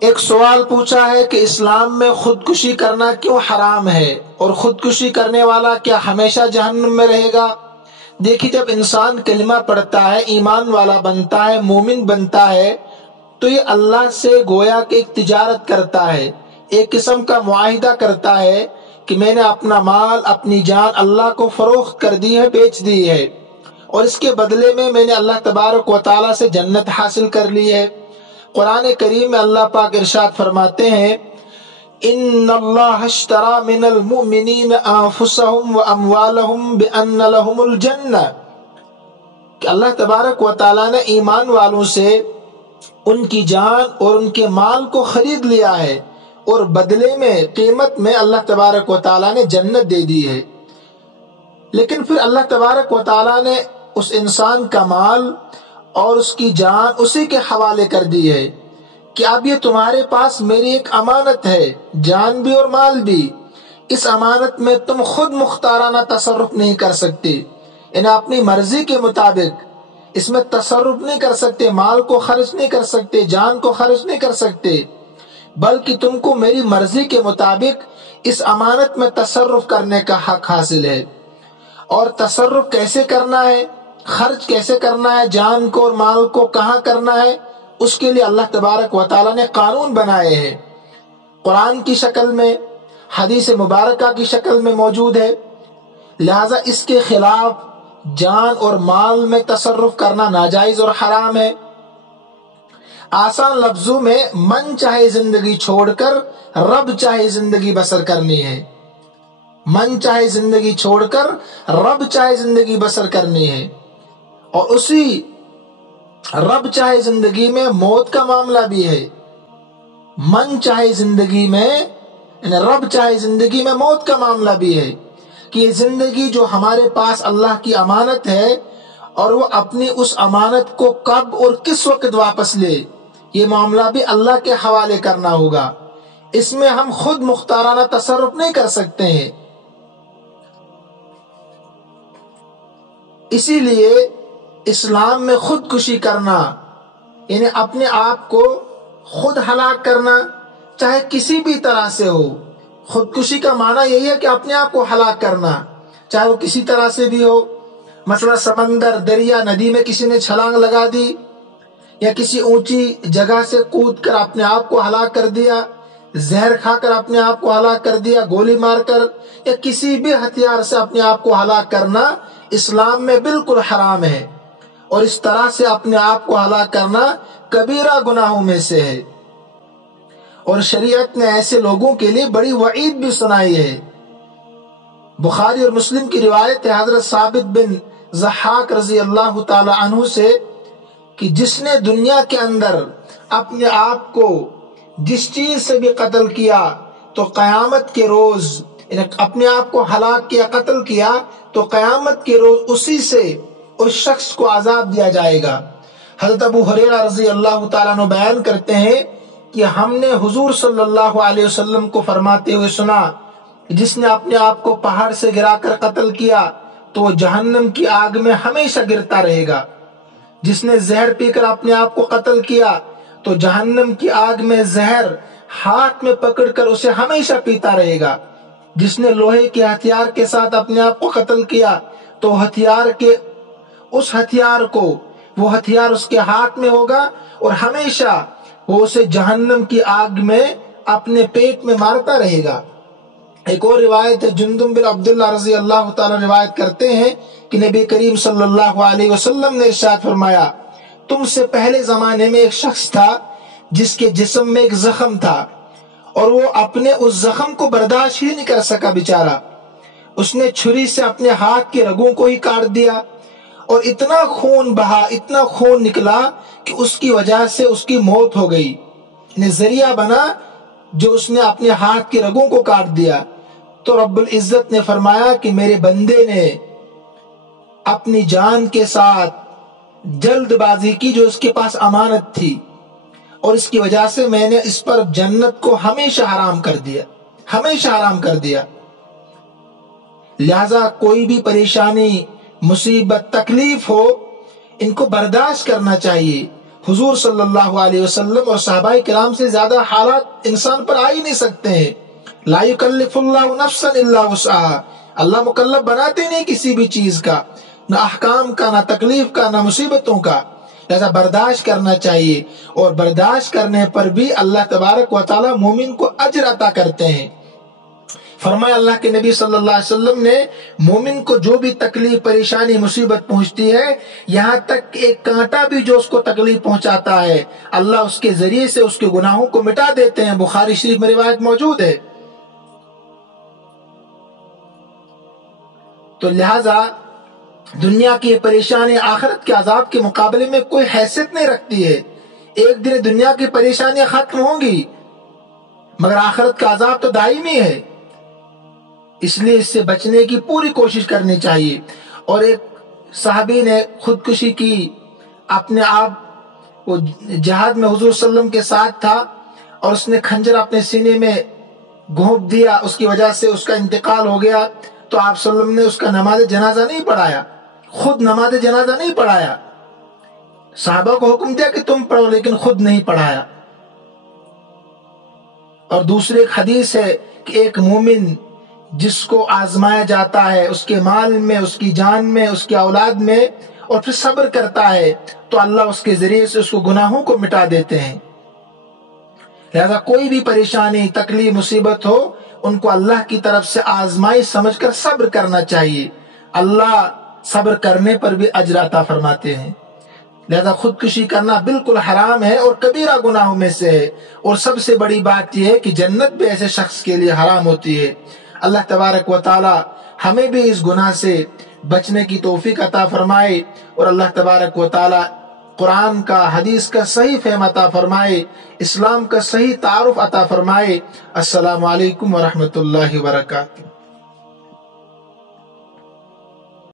ایک سوال پوچھا ہے کہ اسلام میں خودکشی کرنا کیوں حرام ہے اور خودکشی کرنے والا کیا ہمیشہ جہنم میں رہے گا؟ دیکھیے، جب انسان کلمہ پڑھتا ہے، ایمان والا بنتا ہے، مومن بنتا ہے، تو یہ اللہ سے گویا کہ ایک تجارت کرتا ہے، ایک قسم کا معاہدہ کرتا ہے کہ میں نے اپنا مال، اپنی جان اللہ کو فروخت کر دی ہے، بیچ دی ہے، اور اس کے بدلے میں نے اللہ تبارک و تعالیٰ سے جنت حاصل کر لی ہے۔ قرآن کریم میں اللہ پاک ارشاد فرماتے ہیں، ان اللہ اشترى من المؤمنین انفسهم واموالهم بان لهم الجنہ، کہ اللہ تبارک و تعالیٰ نے ایمان والوں سے ان کی جان اور ان کے مال کو خرید لیا ہے، اور بدلے میں، قیمت میں اللہ تبارک و تعالیٰ نے جنت دے دی ہے۔ لیکن پھر اللہ تبارک و تعالیٰ نے اس انسان کا مال اور اس کی جان اسی کے حوالے کر دی ہے کہ اب یہ تمہارے پاس میری ایک امانت ہے، جان بھی اور مال بھی۔ اس امانت میں تم خود مختارانہ تصرف نہیں کر سکتے، یعنی اپنی مرضی کے مطابق اس میں تصرف نہیں کر سکتے، مال کو خرچ نہیں کر سکتے، جان کو خرچ نہیں کر سکتے، بلکہ تم کو میری مرضی کے مطابق اس امانت میں تصرف کرنے کا حق حاصل ہے۔ اور تصرف کیسے کرنا ہے، خرچ کیسے کرنا ہے، جان کو اور مال کو کہاں کرنا ہے، اس کے لیے اللہ تبارک و تعالیٰ نے قانون بنائے ہیں، قرآن کی شکل میں، حدیث مبارکہ کی شکل میں موجود ہے۔ لہذا اس کے خلاف جان اور مال میں تصرف کرنا ناجائز اور حرام ہے۔ آسان لفظوں میں، من چاہے زندگی چھوڑ کر رب چاہے زندگی بسر کرنی ہے، من چاہے زندگی چھوڑ کر رب چاہے زندگی بسر کرنی ہے، اور اسی رب چاہے زندگی میں موت کا معاملہ بھی ہے۔ من چاہے زندگی میں، یعنی رب چاہے زندگی میں موت کا معاملہ بھی ہے، کہ یہ زندگی جو ہمارے پاس اللہ کی امانت ہے، اور وہ اپنی اس امانت کو کب اور کس وقت واپس لے، یہ معاملہ بھی اللہ کے حوالے کرنا ہوگا۔ اس میں ہم خود مختارانہ تصرف نہیں کر سکتے ہیں۔ اسی لیے اسلام میں خودکشی کرنا، یعنی اپنے آپ کو خود ہلاک کرنا، چاہے کسی بھی طرح سے ہو۔ خودکشی کا معنی یہی ہے کہ اپنے آپ کو ہلاک کرنا، چاہے وہ کسی طرح سے بھی ہو، مثلا سمندر، دریا، ندی میں کسی نے چھلانگ لگا دی، یا کسی اونچی جگہ سے کود کر اپنے آپ کو ہلاک کر دیا، زہر کھا کر اپنے آپ کو ہلاک کر دیا، گولی مار کر، یا کسی بھی ہتھیار سے اپنے آپ کو ہلاک کرنا اسلام میں بالکل حرام ہے، اور اس طرح سے اپنے آپ کو ہلاک کرنا کبیرہ گناہوں میں سے ہے، اور شریعت نے ایسے لوگوں کے لیے بڑی وعید بھی سنائی ہے۔ بخاری اور مسلم کی روایت ہے حضرت ثابت بن ضحاک رضی اللہ تعالی عنہ سے، کہ جس نے دنیا کے اندر اپنے آپ کو جس چیز سے بھی قتل کیا تو قیامت کے روز، یعنی اپنے آپ کو ہلاک کیا، قتل کیا، تو قیامت کے روز اسی سے اس شخص کو عذاب دیا جائے گا۔ حضرت ابو ہریرہ رضی اللہ تعالیٰ عنہ بیان کرتے ہیں کہ ہم نے حضور صلی اللہ علیہ وسلم کو فرماتے ہوئے سنا، جس نے اپنے آپ کو پہاڑ سے گرا کر قتل کیا تو وہ جہنم کی آگ میں ہمیشہ گرتا رہے گا۔ جس نے زہر پی کر اپنے آپ کو قتل کیا تو جہنم کی آگ میں زہر ہاتھ میں پکڑ کر اسے ہمیشہ پیتا رہے گا۔ جس نے لوہے کے ہتھیار کے ساتھ اپنے آپ کو قتل کیا تو اس ہتھیار کو، وہ ہتھیار اس کے ہاتھ میں ہوگا، اور ہمیشہ وہ اسے جہنم کی آگ میں اپنے پیٹ میں مارتا رہے گا۔ ایک اور روایت ہے، جندب بن عبداللہ رضی اللہ تعالیٰ روایت کرتے ہیں کہ نبی کریم صلی اللہ علیہ وسلم نے ارشاد فرمایا، تم سے پہلے زمانے میں ایک شخص تھا جس کے جسم میں ایک زخم تھا، اور وہ اپنے اس زخم کو برداشت ہی نہیں کر سکا بیچارہ، اس نے چھری سے اپنے ہاتھ کے رگوں کو ہی کاٹ دیا، اور اتنا خون بہا، اتنا خون نکلا کہ اس کی وجہ سے اس کی موت ہو گئی، یعنی ذریعہ بنا جو اس نے اپنے ہاتھ کے رگوں کو کاٹ دیا۔ تو رب العزت نے فرمایا کہ میرے بندے نے اپنی جان کے ساتھ جلد بازی کی جو اس کے پاس امانت تھی، اور اس کی وجہ سے میں نے اس پر جنت کو ہمیشہ حرام کر دیا، ہمیشہ حرام کر دیا۔ لہذا کوئی بھی پریشانی، مصیبت، تکلیف ہو، ان کو برداشت کرنا چاہیے، حضور صلی اللہ علیہ وسلم اور صحابہ کرام سے زیادہ حالات انسان پر آ ہی نہیں سکتے ہیں۔ لا یکلف اللہ نفسا الا وسعہا، اللہ مکلف بناتے نہیں کسی بھی چیز کا، نہ احکام کا، نہ تکلیف کا، نہ مصیبتوں کا، لہذا برداشت کرنا چاہیے، اور برداشت کرنے پر بھی اللہ تبارک و تعالی مومن کو اجر عطا کرتے ہیں۔ فرمایا اللہ کے نبی صلی اللہ علیہ وسلم نے، مومن کو جو بھی تکلیف، پریشانی، مصیبت پہنچتی ہے، یہاں تک کہ ایک کانٹا بھی جو اس کو تکلیف پہنچاتا ہے، اللہ اس کے ذریعے سے اس کے گناہوں کو مٹا دیتے ہیں۔ بخاری شریف میں روایت موجود ہے۔ تو لہذا دنیا کی پریشانی آخرت کے عذاب کے مقابلے میں کوئی حیثیت نہیں رکھتی ہے۔ ایک دن دنیا کی پریشانیاں ختم ہوں گی، مگر آخرت کا عذاب تو دائمی ہے، اس لیے اس سے بچنے کی پوری کوشش کرنی چاہیے۔ اور ایک صحابی نے خودکشی کی، اپنے آپ وہ جہاد میں حضور صلی اللہ علیہ وسلم کے ساتھ تھا، اور اس نے خنجر اپنے سینے میں گھونپ دیا، اس کی وجہ سے اس کا انتقال ہو گیا۔ تو آپ صلی اللہ علیہ وسلم نے اس کا نماز جنازہ نہیں پڑھایا، خود نماز جنازہ نہیں پڑھایا، صحابہ کو حکم دیا کہ تم پڑھو، لیکن خود نہیں پڑھایا۔ اور دوسری ایک حدیث ہے کہ ایک مومن جس کو آزمایا جاتا ہے، اس کے مال میں، اس کی جان میں، اس کی اولاد میں، اور پھر صبر کرتا ہے، تو اللہ اس کے ذریعے سے اس کو گناہوں کو مٹا دیتے ہیں۔ لہذا کوئی بھی پریشانی، تکلیف، مصیبت ہو، ان کو اللہ کی طرف سے آزمائش سمجھ کر صبر کرنا چاہیے، اللہ صبر کرنے پر بھی اجر عطا فرماتے ہیں۔ لہذا خودکشی کرنا بالکل حرام ہے اور کبیرہ گناہوں میں سے ہے، اور سب سے بڑی بات یہ ہے کہ جنت بھی ایسے شخص کے لیے حرام ہوتی ہے۔ اللہ تبارک و تعالی ہمیں بھی اس گناہ سے بچنے کی توفیق عطا فرمائے، اور اللہ تبارک و تعالی قرآن کا، حدیث کا صحیح فہم عطا فرمائے، اسلام کا صحیح تعارف عطا فرمائے۔ السلام علیکم ورحمۃ اللہ وبرکاتہ۔